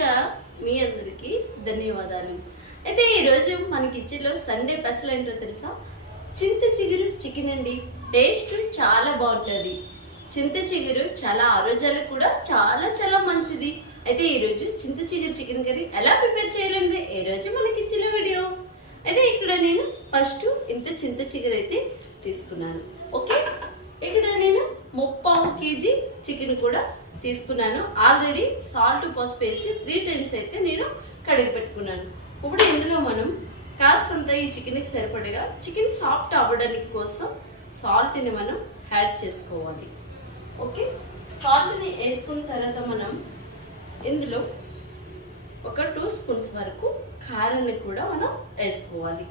ముందుగా మీ అందరికీ ధన్యవాదాలు. అయితే ఈరోజు మన కిచెన్లో సండే స్పెషల్ ఏంటో తెలుసా? చింత చిగురు చికెన్ అండి. టేస్ట్ చాలా బాగుంటుంది. చింత చిగురు చాలా ఆరోగ్యాలకు కూడా చాలా చాలా మంచిది. అయితే ఈరోజు చింత చిగురు చికెన్ కర్రీ ఎలా ప్రిపేర్ చేయాలంటే ఈరోజు మన కిచెన్లో వీడియో. అయితే ఇక్కడ నేను ఫస్ట్ ఇంత చింత చిగురు అయితే తీసుకున్నాను. ఓకే, ఇక్కడ నేను 3/4 kg చికెన్ కూడా తీసుకున్నాను. ఆల్రెడీ సాల్ట్ పసుపు వేసి 3 times అయితే నేను కడిగి పెట్టుకున్నాను. ఇప్పుడు ఇందులో మనం కాస్తంత ఈ చికెన్కి సరిపడగా చికెన్ సాఫ్ట్ అవ్వడానికి కోసం సాల్ట్ని మనం యాడ్ చేసుకోవాలి. ఓకే, సాల్ట్ని వేసుకున్న తర్వాత మనం ఇందులో ఒక 2 spoons వరకు కారాన్ని కూడా మనం వేసుకోవాలి.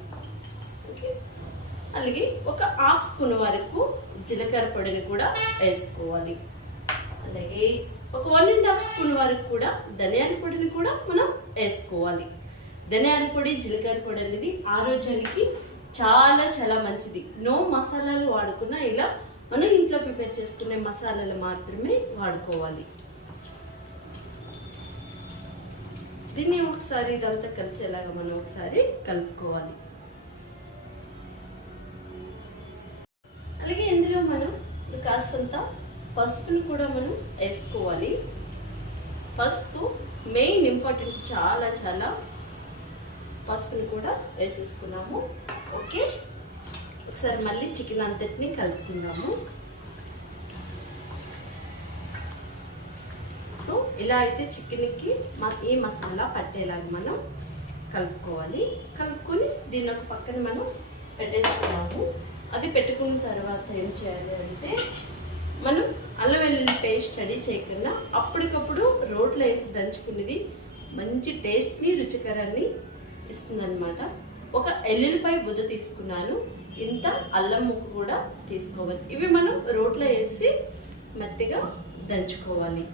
ఓకే, అలాగే ఒక 1/2 spoon వరకు జీలకర్ర పొడిని కూడా వేసుకోవాలి. అలాగే ఒక 1.5 spoon వరకు కూడా ధనియాల పొడిని కూడా మనం వేసుకోవాలి. ధనియాల పొడి జీలకర్ర పొడి అనేది ఆరోగ్యానికి చాలా చాలా మంచిది. నో మసాలాలు వాడుకున్నా ఇలా మనం ఇంట్లో ప్రిపేర్ చేసుకునే మసాలాలు మాత్రమే వాడుకోవాలి. దీన్ని ఒకసారి ఇదంతా కలిసేలాగా మనం ఒకసారి కలుపుకోవాలి. అలాగే ఇందులో మనం కాస్తంత పసుపును కూడా మనం వేసుకోవాలి. పసుపు మెయిన్ ఇంపార్టెంట్, చాలా చాలా పసుపుని కూడా వేసేసుకున్నాము. ఓకే, ఒకసారి మళ్ళీ చికెన్ అంతటిని కలుపుకుందాము. సో ఇలా అయితే చికెన్కి ఈ మసాలా పట్టేలాగా మనం కలుపుకోవాలి. కలుపుకొని దీని ఒక పక్కన మనం పెట్టేసుకున్నాము. అది పెట్టుకున్న తర్వాత ఏం చేయాలి అంటే మనం అల్లం వెల్లుల్లి పేస్ట్ రెడీ చేయకుండా అప్పటికప్పుడు రోట్లో వేసి దంచుకునేది మంచి టేస్ట్ని రుచికరాన్ని ఇస్తుందన్నమాట. ఒక ఎల్లుల్లిపాయ బుద్ద తీసుకున్నాను. ఇంత అల్లం ముక్క కూడా తీసుకోవాలి. ఇవి మనం రోట్లో వేసి మెత్తగా దంచుకోవాలి.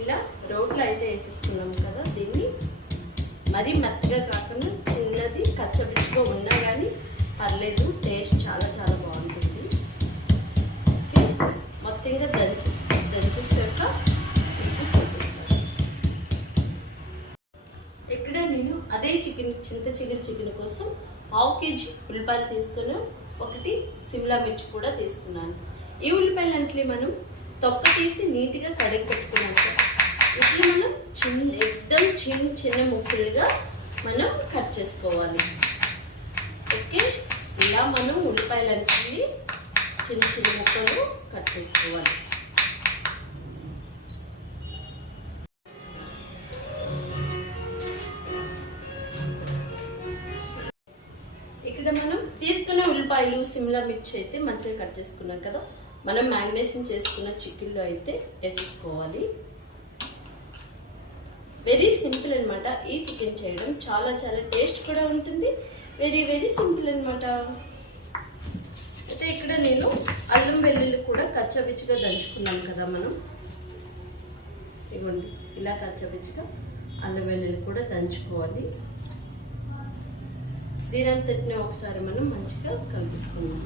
ఇలా రోట్లో అయితే వేసేసుకున్నాము కదా, దీన్ని మరీ మెత్తగా కాకుండా చిన్నది కచ్చపిచ్చుగా ఉన్నా కానీ పర్లేదు, టేస్ట్ చాలా చాలా బాగుంటుంది. మొత్తంగా దంచేసాక ఇక్కడ నేను అదే చింత చిగురు చికెన్ కోసం 1/2 kg ఉల్లిపాయలు తీసుకుని 1 సిమ్లా మిర్చి కూడా తీసుకున్నాను. ఈ ఉల్లిపాయలు మనం తొక్క తీసి నీట్గా కడిగి పెట్టుకున్నాం. ఇట్లా మనం చిన్న ముక్కలుగా మనం కట్ చేసుకోవాలి. ఓకే, ఇలా మనం ఉల్లిపాయలన్నీ చిన్న ముక్కలు కట్ చేసుకోవాలి. ఇక్కడ మనం తీసుకున్న ఉల్లిపాయలు సిమ్లా మిర్చి అయితే మంచిగా కట్ చేసుకున్నాం కదా, మనం మ్యారినేషన్ చేసుకున్న చికెన్లో అయితే వేసేసుకోవాలి. వెరీ సింపుల్ అనమాట. ఈ చికెన్ చేయడం చాలా చాలా టేస్ట్ కూడా ఉంటుంది. వెరీ వెరీ సింపుల్ అనమాట. అయితే ఇక్కడ నేను అల్లం వెల్లుల్లి కూడా కచ్చపిచ్చిగా దంచుకున్నాను కదా మనం. ఇవ్వండి, ఇలా కచ్చపిచ్చిగా అల్లం వెల్లుల్లి కూడా దంచుకోవాలి. దీనంతటిని ఒకసారి మనం మంచిగా కలిపేసుకుందాం.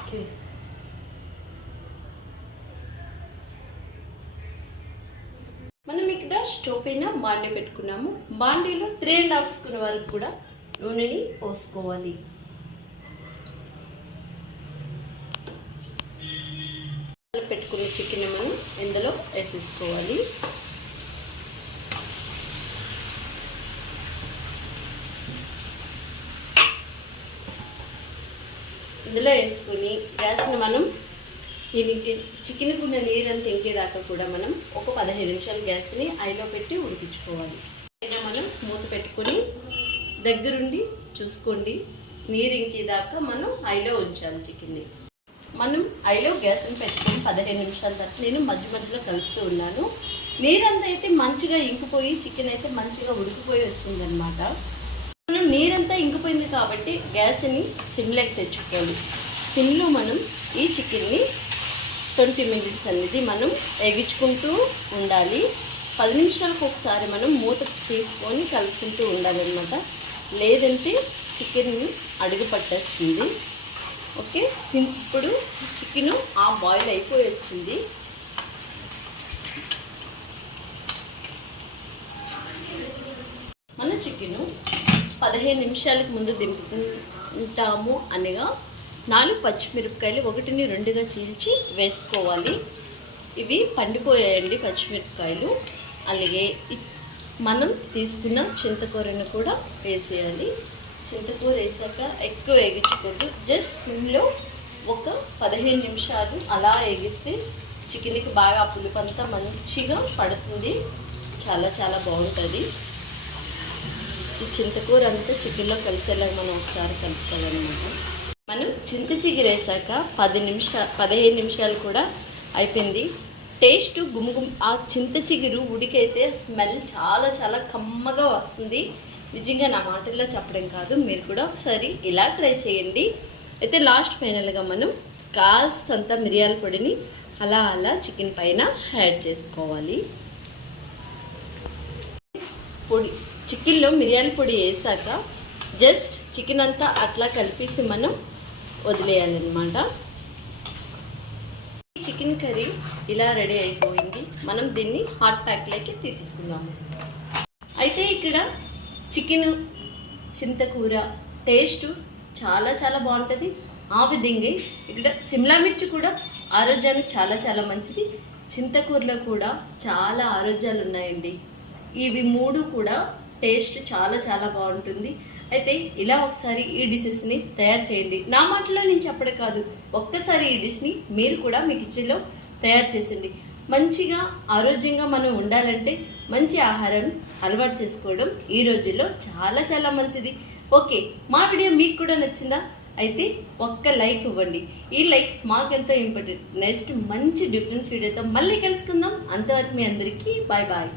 ఓకే, మనం ఇక్కడ స్టవ్ పైన బాండీ పెట్టుకున్నాము. బాండీలో 3.5 spoon వరకు కూడా నూనెని పోసుకోవాలి. పెట్టుకున్న చికెన్ మనం ఇందులో వేసేసుకోవాలి. ఇందులో వేసుకుని గ్యాస్ని మనం దీనికి చికెన్కి ఉన్న నీరంతా ఇంకేదాకా కూడా మనం ఒక 15 నిమిషాలు గ్యాస్ని ఐలో పెట్టి ఉడికించుకోవాలి. ఇలా మనం మూత పెట్టుకొని దగ్గరుండి చూసుకోండి, నీరు ఇంకేదాకా మనం ఐలో ఉంచాలి. చికెన్ని మనం ఐలో గ్యాస్ని పెట్టుకొని 15 నిమిషాల తర్వాత నేను మధ్య మధ్యలో కలుపుతూ ఉన్నాను. నీరంతా అయితే మంచిగా ఇంకిపోయి చికెన్ అయితే మంచిగా ఉడికిపోయి వచ్చిందనమాట. మనం నీరంతా ఇంకిపోయింది కాబట్టి గ్యాస్ని సిమ్లోకి తెచ్చుకోవాలి. సిమ్లో మనం ఈ చికెన్ని 20 minutes అనేది మనం ఎగించుకుంటూ ఉండాలి. 10 నిమిషాలకు ఒకసారి మనం మూత తీసుకొని కలుపుకుంటూ ఉండాలన్నమాట. లేదంటే చికెన్ అడుగు పట్టేస్తుంది. ఓకే, ఇప్పుడు చికెన్ బాయిల్ అయిపోయి వచ్చింది. మన చికెన్ 15 నిమిషాలకు ముందు దింపుకుంటాము అనగా 4 పచ్చిమిరపకాయలు 1ని 2గా చీల్చి వేసుకోవాలి. ఇవి పండిపోయాయండి పచ్చిమిరపకాయలు. అలాగే మనం తీసుకున్న చింతకూరను కూడా వేసేయాలి. చింతకూర వేసాక ఎక్కువ వేగించకూడదు, జస్ట్ సిమ్లో ఒక 15 నిమిషాలు అలా వేగిస్తే చికెన్కి బాగా పులుపంతా మంచిగా పడుతుంది. చాలా చాలా బాగుంటుంది. ఈ చింతకూర అంతా చికెన్లో కలిసేలా మనం ఒకసారి కలుపుకోవాలన్నమాట. మనం చింత చిగురు వేసాక 15 నిమిషాలు కూడా అయిపోయింది. టేస్ట్ గుమగుమ. ఆ చింత చిగురు ఉడికైతే స్మెల్ చాలా చాలా కమ్మగా వస్తుంది. నిజంగా నా మాటల్లో చెప్పడం కాదు, మీరు కూడా ఒకసారి ఇలా ట్రై చేయండి. అయితే లాస్ట్ ఫైనల్గా మనం కాస్తంత మిరియాల పొడిని అలా అలా చికెన్ పైన యాడ్ చేసుకోవాలి. పొడి చికెన్లో మిరియాల పొడి వేసాక జస్ట్ చికెన్ అంతా అట్లా కలిపేసి మనం వదిలేయాలన్నమాట. చికెన్ కర్రీ ఇలా రెడీ అయిపోయింది. మనం దీన్ని హాట్ ప్యాక్లోకి తీసేసుకుందాము. అయితే ఇక్కడ చికెన్ చింతకూర టేస్ట్ చాలా చాలా బాగుంటుంది. ఆ విధంగా ఇక్కడ సిమ్లా మిర్చి కూడా ఆరోగ్యానికి చాలా చాలా మంచిది. చింతకూరలో కూడా చాలా ఆరోగ్యాలు ఉన్నాయండి. ఇవి 3 కూడా టేస్ట్ చాలా చాలా బాగుంటుంది. అయితే ఇలా ఒకసారి ఈ డిషెస్ని తయారు చేయండి. నా మాటలో నేను చెప్పడం కాదు, ఒక్కసారి ఈ డిష్ని మీరు కూడా మీ కిచెన్లో తయారు చేసండి. మంచిగా ఆరోగ్యంగా మనం ఉండాలంటే మంచి ఆహారం అలవాటు చేసుకోవడం ఈ రోజుల్లో చాలా చాలా మంచిది. ఓకే, మా వీడియో మీకు కూడా నచ్చిందా? అయితే ఒక్క లైక్ ఇవ్వండి. ఈ లైక్ మాకెంతో ఇంపార్టెంట్. నెక్స్ట్ మంచి డిఫరెన్స్ వీడియోతో మళ్ళీ కలుసుకుందాం. అంతవరకు మీ అందరికీ బాయ్ బాయ్.